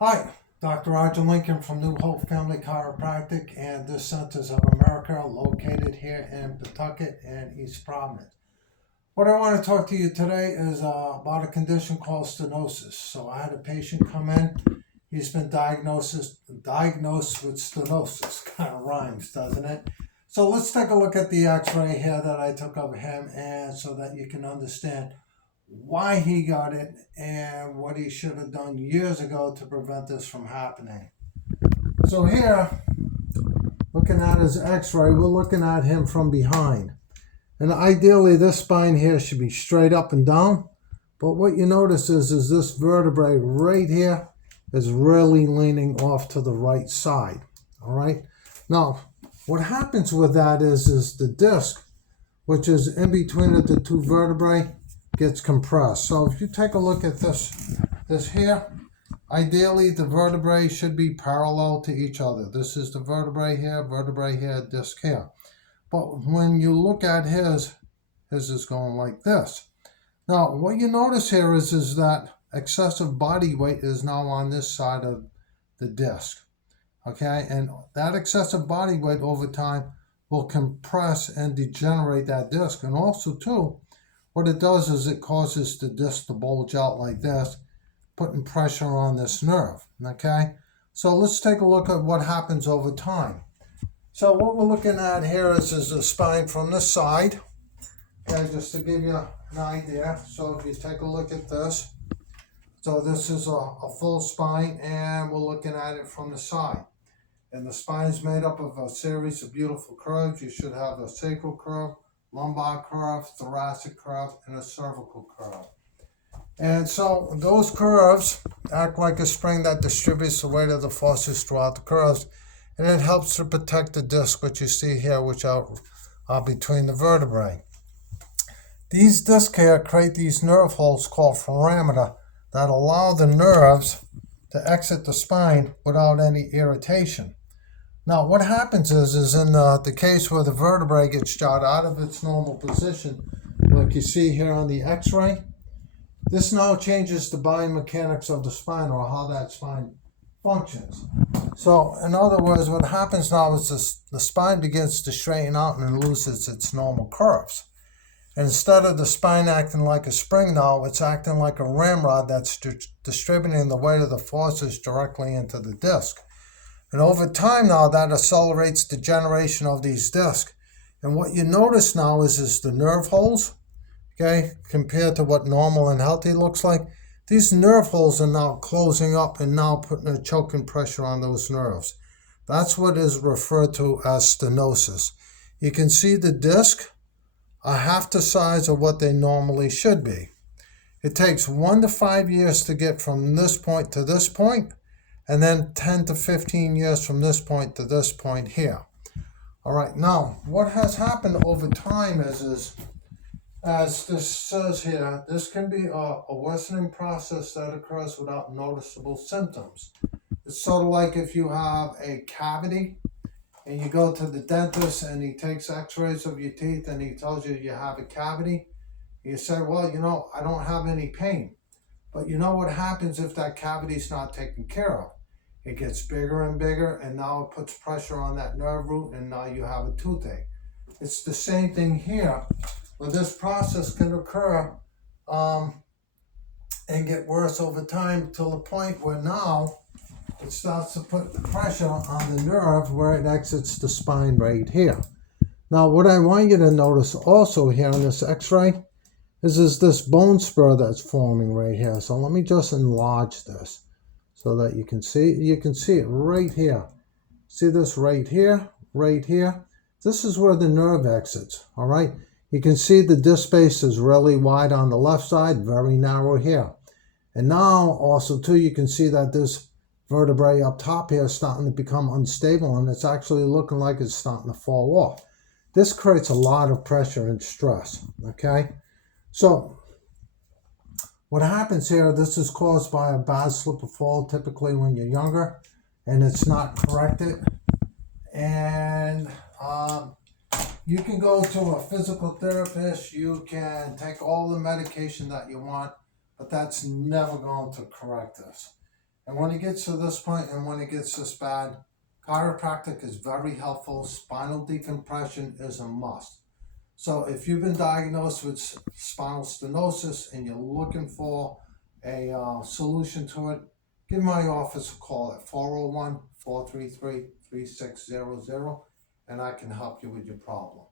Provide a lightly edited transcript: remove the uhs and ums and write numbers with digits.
Hi, Dr. Roger Lincoln from New Hope Family Chiropractic and the Centers of America located here in Pawtucket and East Providence. What I want to talk to you today is about a condition called stenosis. So I had a patient come in. He's been diagnosed with stenosis. Kind of rhymes, doesn't it? So let's take a look at the x-ray here that I took of him and so that you can understand why he got it and what he should have done years ago to prevent this from happening. So here, looking at his x-ray, we're looking at him from behind. And ideally this spine here should be straight up and down. But what you notice is this vertebrae right here is really leaning off to the right side. All right. Now, what happens with that is the disc, which is in between the two vertebrae, gets compressed. So if you take a look at this here, ideally the vertebrae should be parallel to each other. This is the vertebrae here, disc here. But when you look at his is going like this. Now what you notice here is that excessive body weight is now on this side of the disc. Okay, and that excessive body weight over time will compress and degenerate that disc. And also too, what it does is it causes the disc to bulge out like this, putting pressure on this nerve, okay? So let's take a look at what happens over time. So what we're looking at here is the spine from this side, okay, just to give you an idea. So if you take a look at this, so this is a full spine and we're looking at it from the side. And the spine is made up of a series of beautiful curves. You should have a sacral curve, lumbar curve, thoracic curve, and a cervical curve. And so those curves act like a spring that distributes the weight of the forces throughout the curves, and it helps to protect the disc, which you see here, which are between the vertebrae. These discs here create these nerve holes called foramina that allow the nerves to exit the spine without any irritation. Now, what happens is in the case where the vertebrae gets shot out of its normal position, like you see here on the x-ray, this now changes the biomechanics of the spine or how that spine functions. So, in other words, what happens now is the spine begins to straighten out and loses its normal curves. And instead of the spine acting like a spring now, it's acting like a ramrod that's distributing the weight of the forces directly into the disc. And over time now, that accelerates the generation of these discs. And what you notice now is the nerve holes, okay, compared to what normal and healthy looks like. These nerve holes are now closing up and now putting a choking pressure on those nerves. That's what is referred to as stenosis. You can see the disc are half the size of what they normally should be. It takes 1 to 5 years to get from this point to this point, and then 10 to 15 years from this point to this point here. All right, now what has happened over time is as this says here, this can be a worsening process that occurs without noticeable symptoms. It's sort of like if you have a cavity and you go to the dentist and he takes x-rays of your teeth and he tells you you have a cavity. You say, well, I don't have any pain. But you know what happens if that cavity is not taken care of? It gets bigger and bigger, and now it puts pressure on that nerve root, and now you have a toothache. It's the same thing here, where this process can occur and get worse over time till the point where now it starts to put pressure on the nerve where it exits the spine right here. Now, what I want you to notice also here on this x-ray is this bone spur that's forming right here. So let me just enlarge this so that you can see it right here. See this right here, right here? This is where the nerve exits, all right? You can see the disc space is really wide on the left side, very narrow here. And now also too, you can see that this vertebrae up top here is starting to become unstable and it's actually looking like it's starting to fall off. This creates a lot of pressure and stress, okay? So what happens here, this is caused by a bad slip or fall, typically when you're younger, and it's not corrected. And you can go to a physical therapist, you can take all the medication that you want, but that's never going to correct this. And when it gets to this point and when it gets this bad, chiropractic is very helpful. Spinal decompression is a must. So if you've been diagnosed with spinal stenosis and you're looking for a solution to it, give my office a call at 401-433-3600 and I can help you with your problem.